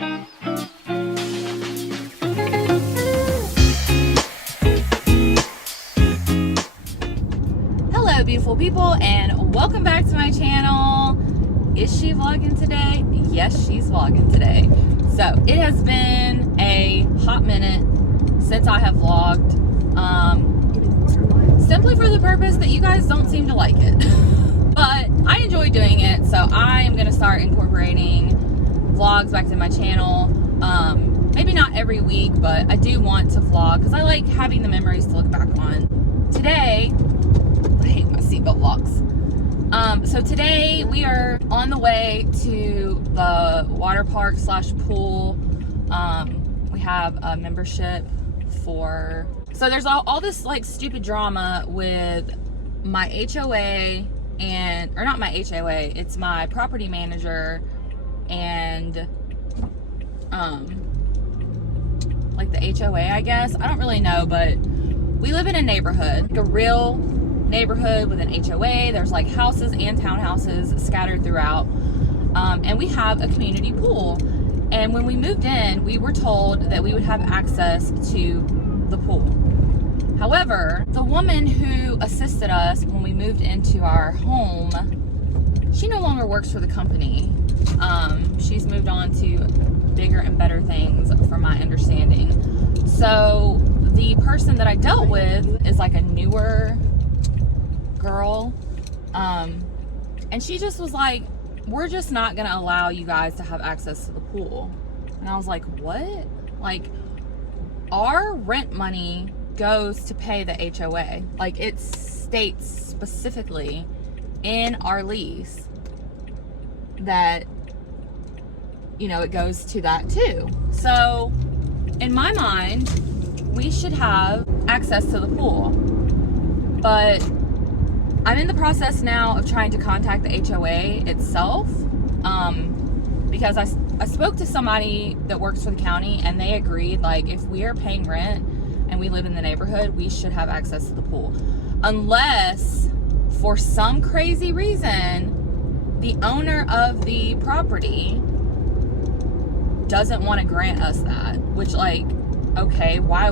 Hello beautiful people, and welcome back to my channel. Is she vlogging today? Yes, she's vlogging today. So it has been a hot minute since I have vlogged, simply for the purpose that you guys don't seem to like it. But I enjoy doing it, so I am going to start incorporating vlogs back to my channel. Maybe not every week, but I do want to vlog because I like having the memories to look back on. Today, I hate my seatbelt locks. So today we are on the way to the water park slash pool. We have a membership for, so there's all this like stupid drama with my HOA and, or not my HOA, it's my property manager and, like the HOA, I guess. I don't really know, but we live in a neighborhood, like a real neighborhood with an HOA. There's like houses and townhouses scattered throughout, and we have a community pool. And when we moved in, we were told that we would have access to the pool. However, the woman who assisted us when we moved into our home, she no longer works for the company. She's moved on to bigger and better things, from my understanding. So the person that I dealt with is like a newer girl, and she just was like, we're just not gonna allow you guys to have access to the pool. And I was like, what? Like, our rent money goes to pay the HOA. Like, it states specifically in our lease that, you know, it goes to that too. So in my mind, we should have access to the pool. But I'm in the process now of trying to contact the HOA itself, because I spoke to somebody that works for the county, and they agreed, like, if we are paying rent and we live in the neighborhood, we should have access to the pool. Unless, for some crazy reason, the owner of the property doesn't want to grant us that, which, like, okay, why?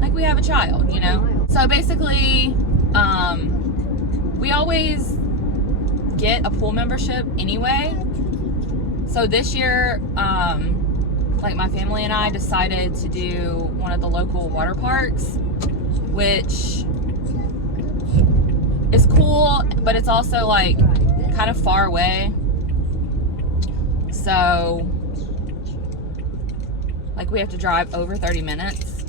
Like, we have a child, you know? So basically, we always get a pool membership anyway. So this year, like, my family and I decided to do one of the local water parks, which is cool, but it's also like kind of far away. So, like, we have to drive over 30 minutes.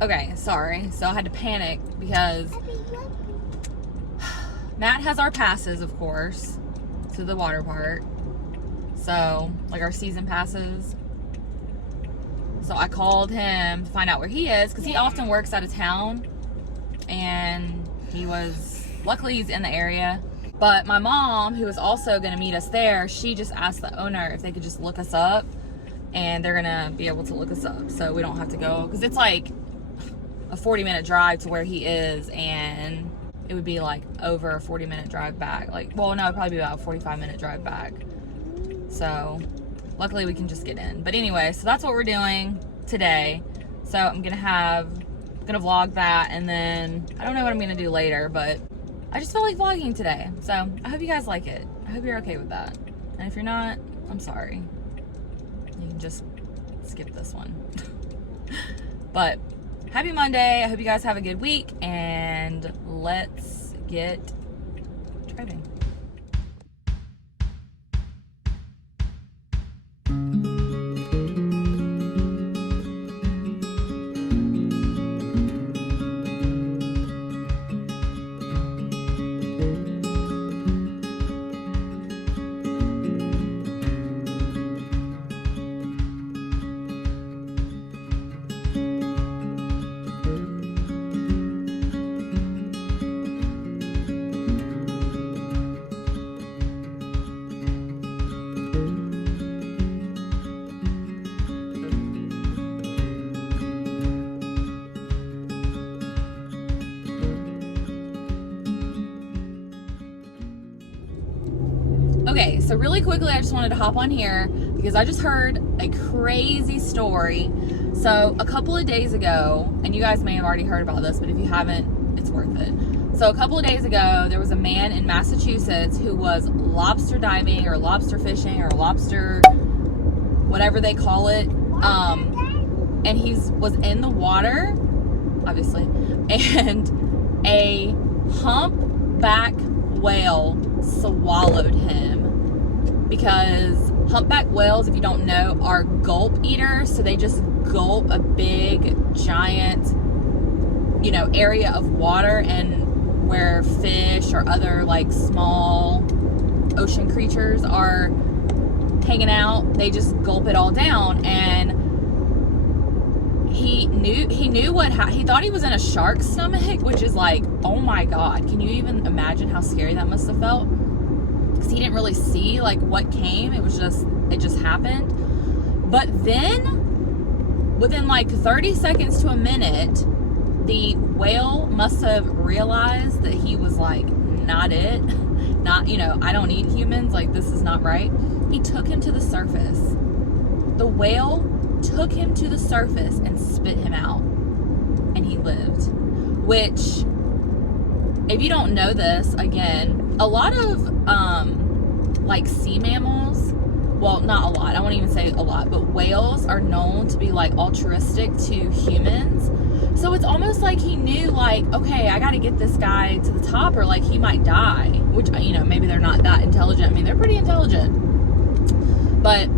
Okay, sorry. So I had to panic because Matt has our passes, of course, to the water park. So, like, our season passes. So I called him to find out where he is, because he often works out of town. And luckily he's in the area. But my mom, who was also going to meet us there, she just asked the owner if they could just look us up. And they're going to be able to look us up, so we don't have to go. Because it's like a 40-minute drive to where he is, and it would be like over a 40-minute drive back. Like, well, no, it'd probably be about a 45-minute drive back. So luckily we can just get in. But anyway, so that's what we're doing today. So I'm gonna vlog that, and then I don't know what I'm gonna do later, but I just felt like vlogging today. So I hope you guys like it. I hope you're okay with that. And if you're not, I'm sorry. You can just skip this one. But happy Monday. I hope you guys have a good week, and let's get driving. Okay, so really quickly, I just wanted to hop on here because I just heard a crazy story. So a couple of days ago, and you guys may have already heard about this, but if you haven't, it's worth it. So a couple of days ago, there was a man in Massachusetts who was lobster diving or lobster fishing or lobster, whatever they call it. And he was in the water, obviously, and a humpback whale swallowed him, because humpback whales, if you don't know, are gulp eaters. So they just gulp a big giant, you know, area of water, and where fish or other like small ocean creatures are hanging out, they just gulp it all down. And he knew what he thought he was in a shark's stomach, which is like, oh my god, can you even imagine how scary that must have felt? Because he didn't really see like what came. It just happened. But then within like 30 seconds to a minute, the whale must have realized that he was like, not it, not, you know, I don't eat humans, like this is not right. He took him to the surface. The whale took him to the surface and spit him out, and he lived. Which, if you don't know this, again, a lot of like sea mammals, well, not a lot, I won't even say a lot, but whales are known to be like altruistic to humans. So it's almost like he knew, like, okay, I got to get this guy to the top, or like he might die. Which, you know, maybe they're not that intelligent. I mean, they're pretty intelligent, but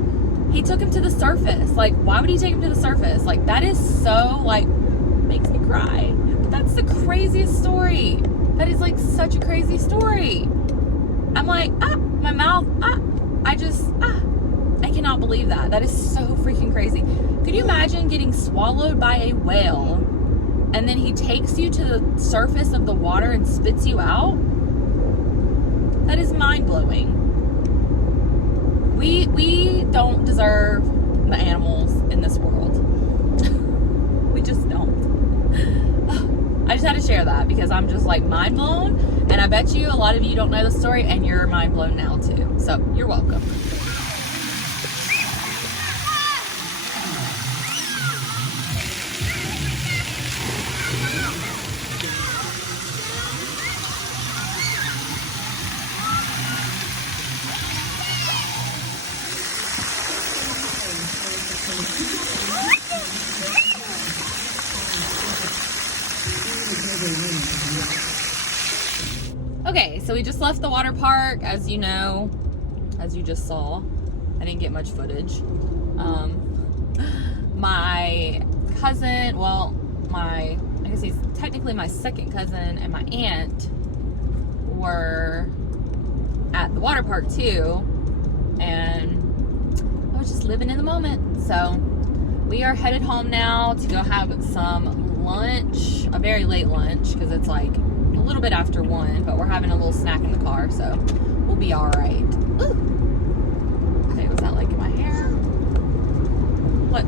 he took him to the surface. Like, why would he take him to the surface? Like, that is so, like, makes me cry. But that's the craziest story. That is, like, such a crazy story. I'm like, my mouth, I cannot believe that. That is so freaking crazy. Could you imagine getting swallowed by a whale, and then he takes you to the surface of the water and spits you out? That is mind-blowing. We don't deserve the animals in this world. We just don't. I just had to share that because I'm just like mind blown, and I bet you a lot of you don't know the story and you're mind blown now too. So you're welcome. Okay, so we just left the water park, as you know, as you just saw. I didn't get much footage. My cousin, well, I guess he's technically my second cousin, and my aunt were at the water park too, and I was just living in the moment. So we are headed home now to go have some lunch, a very late lunch, because it's like a little bit after 1, but we're having a little snack in the car, so we'll be all right. Ooh. Okay, was that like in my hair? What?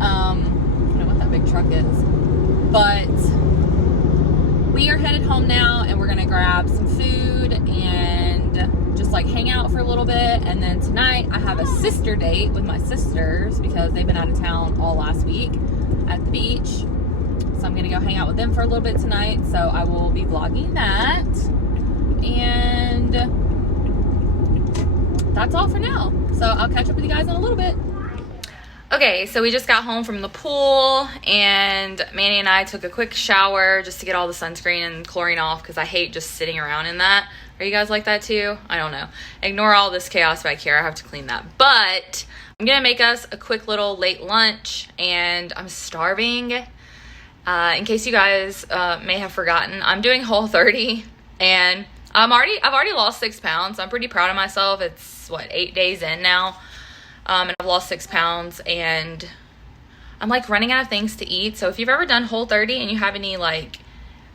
I don't know what that big truck is, but we are headed home now, and we're gonna grab some food and just like hang out for a little bit. And then tonight I have a sister date with my sisters because they've been out of town all last week at the beach. So I'm gonna go hang out with them for a little bit tonight. So I will be vlogging that. And that's all for now. So I'll catch up with you guys in a little bit. Okay, so we just got home from the pool, and Manny and I took a quick shower just to get all the sunscreen and chlorine off because I hate just sitting around in that. Are you guys like that too? I don't know. Ignore all this chaos back here. I have to clean that. But I'm gonna make us a quick little late lunch, and I'm starving. In case you guys may have forgotten, I'm doing Whole30, and I've already lost 6 pounds. I'm pretty proud of myself. It's what, 8 days in now, and I've lost 6 pounds, and I'm like running out of things to eat. So if you've ever done Whole30 and you have any like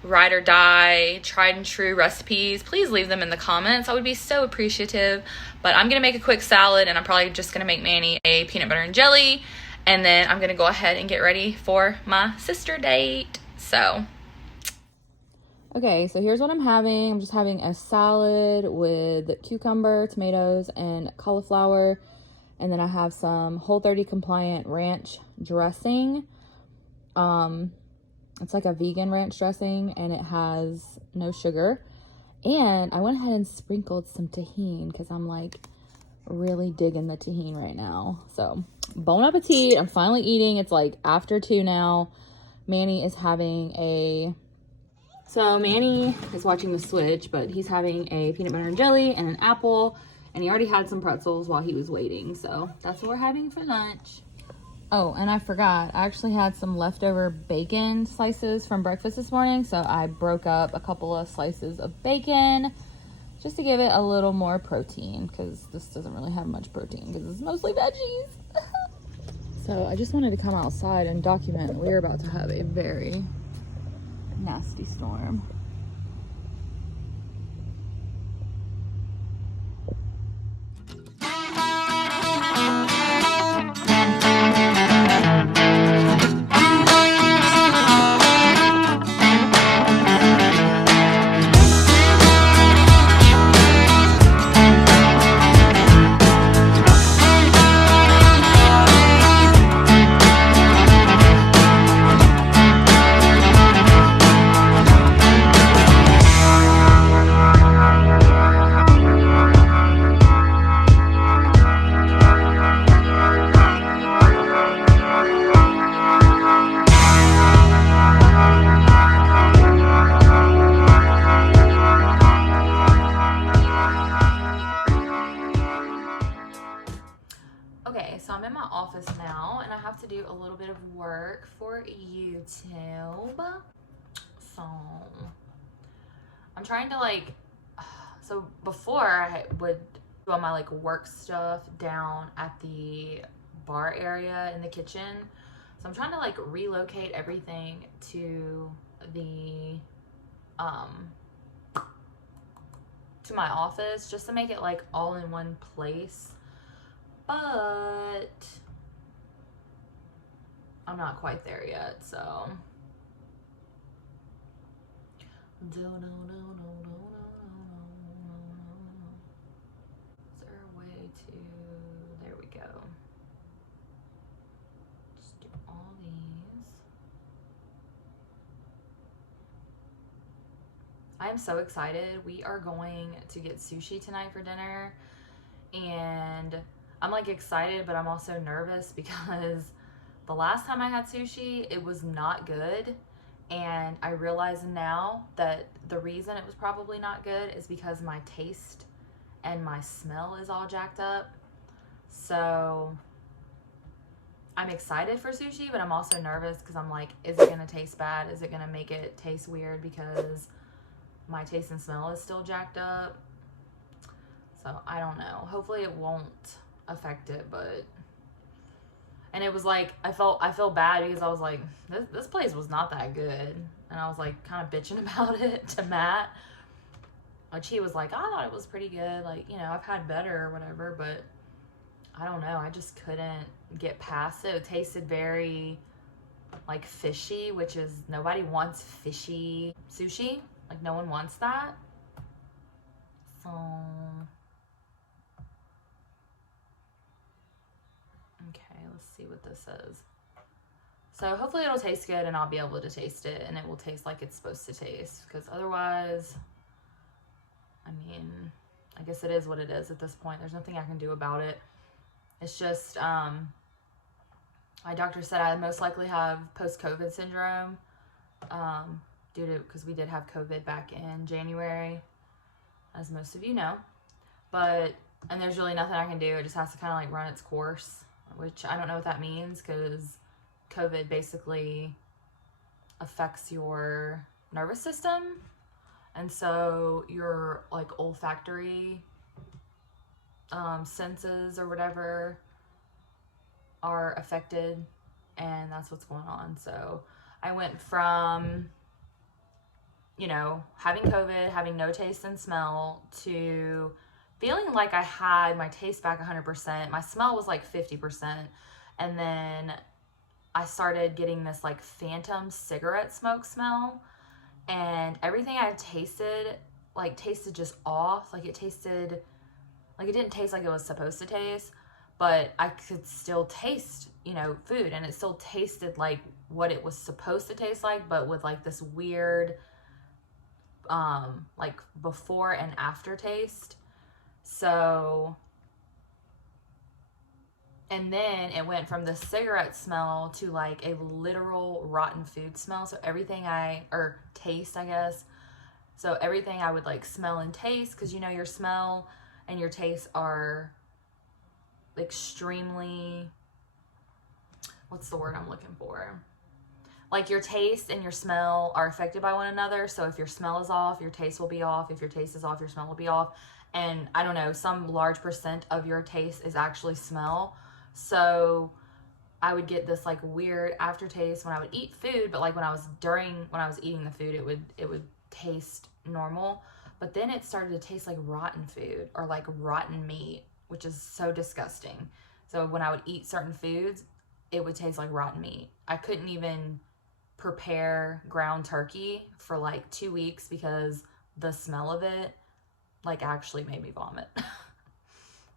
ride or die, tried and true recipes, please leave them in the comments. I would be so appreciative. But I'm gonna make a quick salad, and I'm probably just gonna make Manny a peanut butter and jelly, and then I'm gonna go ahead and get ready for my sister date. So Okay, so here's what I'm having. I'm just having a salad with cucumber, tomatoes, and cauliflower. And then I have some Whole30 compliant ranch dressing. It's like a vegan ranch dressing, and it has no sugar. And I went ahead and sprinkled some tahini because I'm like really digging the tahini right now. So bon appetit. I'm finally eating. It's like after 2 now. Manny is having a... So Manny is watching the Switch, but he's having a peanut butter and jelly and an apple. And he already had some pretzels while he was waiting. So that's what we're having for lunch. Oh, and I forgot. I actually had some leftover bacon slices from breakfast this morning. So I broke up a couple of slices of bacon just to give it a little more protein, because this doesn't really have much protein because it's mostly veggies. So I just wanted to come outside and document we're about to have a very nasty storm. Okay, so I'm in my office now, and I have to do a little bit of work for YouTube. So I'm trying to so before I would do all my work stuff down at the bar area in the kitchen. So I'm trying to relocate everything to the to my office, just to make it all in one place. But I'm not quite there yet, so is there a way to... There we go. Just do all these. I am so excited. We are going to get sushi tonight for dinner, and I'm excited, but I'm also nervous because the last time I had sushi, it was not good. And I realize now that the reason it was probably not good is because my taste and my smell is all jacked up. So I'm excited for sushi, but I'm also nervous because I'm is it gonna taste bad? Is it gonna make it taste weird because my taste and smell is still jacked up? So I don't know. Hopefully it won't affect it, but... And it was I feel bad because I was this place was not that good, and I was kind of bitching about it to Matt, which he was I thought it was pretty good, I've had better or whatever, but I don't know, I just couldn't get past it. It tasted very fishy, which is, nobody wants fishy sushi, no one wants that. So okay, let's see what this says. So hopefully it'll taste good and I'll be able to taste it and it will taste like it's supposed to taste, because otherwise, I mean, I guess it is what it is at this point. There's nothing I can do about it. It's just, my doctor said I most likely have post-COVID syndrome, because we did have COVID back in January, as most of you know. And there's really nothing I can do. It just has to kind of run its course, which I don't know what that means, because COVID basically affects your nervous system, and so your olfactory senses or whatever are affected, and that's what's going on. So I went from, having COVID, having no taste and smell, to feeling like I had my taste back 100%. My smell was 50%. And then I started getting this phantom cigarette smoke smell. and everything I tasted, like, tasted just off. Like, it tasted, like, it didn't taste like it was supposed to taste, but I could still taste, you know, food, and it still tasted like what it was supposed to taste like, but with like this weird, like before and after taste. So, and then it went from the cigarette smell to like a literal rotten food smell. So everything or taste, I guess. So everything I would like smell and taste, because you know your smell and your taste are extremely, what's the word I'm looking for? Like your taste and your smell are affected by one another. So if your smell is off, your taste will be off. If your taste is off, your smell will be off. And I don't know, some large percent of your taste is actually smell. So I would get this like weird aftertaste when I would eat food, but like when I was eating the food, it would taste normal. But then it started to taste like rotten food or like rotten meat, which is so disgusting. So when I would eat certain foods, it would taste like rotten meat. I couldn't even prepare ground turkey for like 2 weeks because the smell of it like actually made me vomit.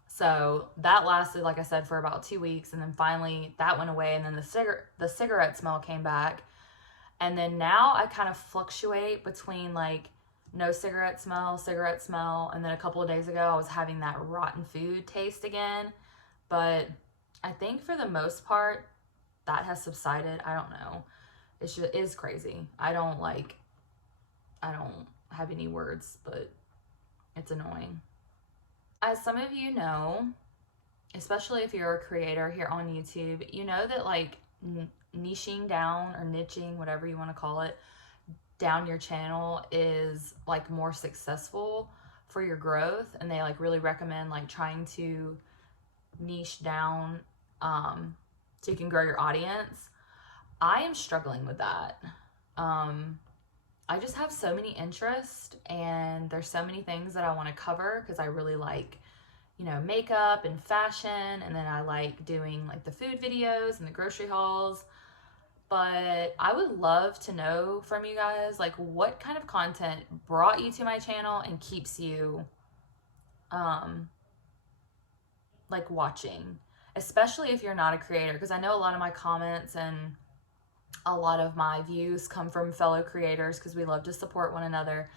So that lasted, like I said, for about 2 weeks, and then finally that went away, and then the cigarette smell came back. And then now I kind of fluctuate between like no cigarette smell, and then a couple of days ago I was having that rotten food taste again. But I think for the most part that has subsided. I don't know. It is crazy. I don't have any words, but it's annoying. As some of you know, especially if you're a creator here on YouTube, you know that like niching down, or niching, whatever you want to call it, down your channel is like more successful for your growth, and they like really recommend like trying to niche down so you can grow your audience. I am struggling with that. I just have so many interests, and there's so many things that I want to cover because I really like, you know, makeup and fashion, and then I like doing like the food videos and the grocery hauls. But I would love to know from you guys, like, what kind of content brought you to my channel and keeps you like watching, especially if you're not a creator, because I know a lot of my comments and a lot of my views come from fellow creators because we love to support one another.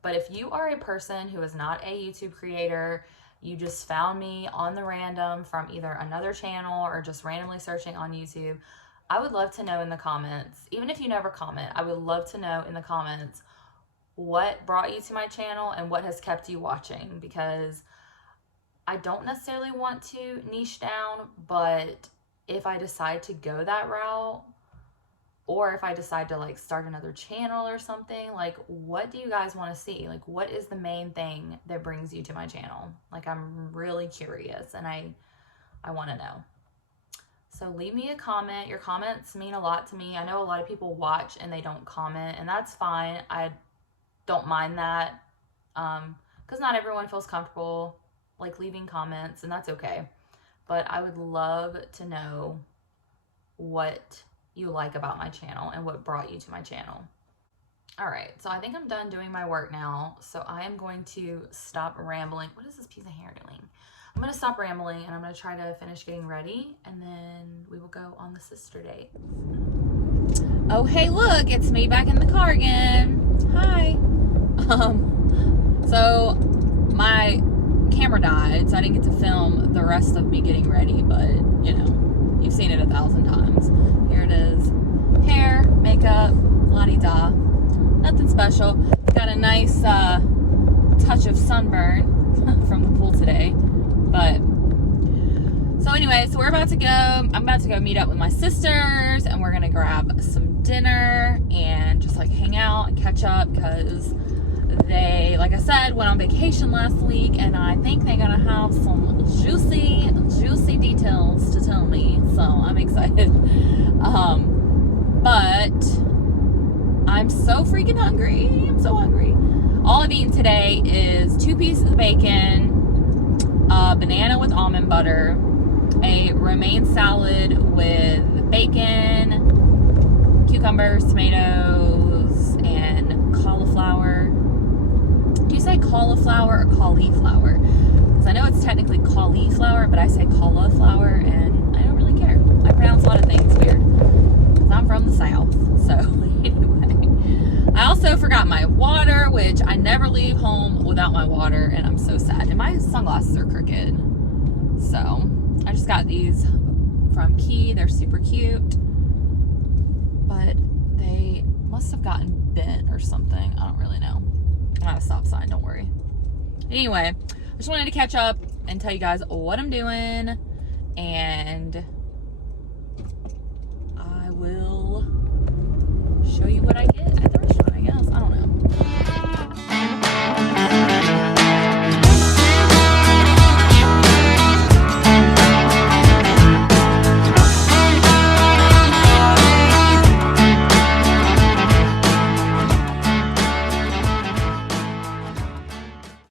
But if you are a person who is not a YouTube creator, you just found me on the random from either another channel or just randomly searching on YouTube, I would love to know in the comments, even if you never comment, I would love to know in the comments what brought you to my channel and what has kept you watching, because I don't necessarily want to niche down, but if I decide to go that route, or if I decide to like start another channel or something, like, what do you guys want to see? Like, what is the main thing that brings you to my channel? Like, I'm really curious, and I want to know. So leave me a comment. Your comments mean a lot to me. I know a lot of people watch and they don't comment, and that's fine. I don't mind that, because not everyone feels comfortable like leaving comments, and that's okay. But I would love to know what you like about my channel and what brought you to my channel. All right, so I think I'm done doing my work now, so I am going to stop rambling. What is this piece of hair doing? I'm gonna stop rambling, and I'm gonna try to finish getting ready, and then we will go on the sister date. Oh, hey, look, it's me back in the car again. Hi. So my camera died, so I didn't get to film the rest of me getting ready, but you know, you've seen it 1,000 times. Here it is. Hair, makeup, la-di-da. Nothing special. Got a nice touch of sunburn from the pool today. But, so anyway, so we're about to go. I'm about to go meet up with my sisters, and we're going to grab some dinner and just like hang out and catch up, because they, like I said, went on vacation last week, and I think they're going to have some juicy details to tell me. So I'm excited. But I'm so freaking hungry. I'm so hungry. All I've eaten today is 2 pieces of bacon, a banana with almond butter, a romaine salad with bacon, cucumbers, tomatoes, and say cauliflower or cauliflower? Because I know it's technically cauliflower, but I say cauliflower, and I don't really care. I pronounce a lot of things weird. Because I'm from the South. So, anyway. I also forgot my water, which I never leave home without my water, and I'm so sad. And my sunglasses are crooked. So, I just got these from Key. They're super cute. But they must have gotten bent or something. I don't really know. I'm at a stop sign, don't worry. Anyway, I just wanted to catch up and tell you guys what I'm doing, and I will show you what I get at the restaurant, I guess. I don't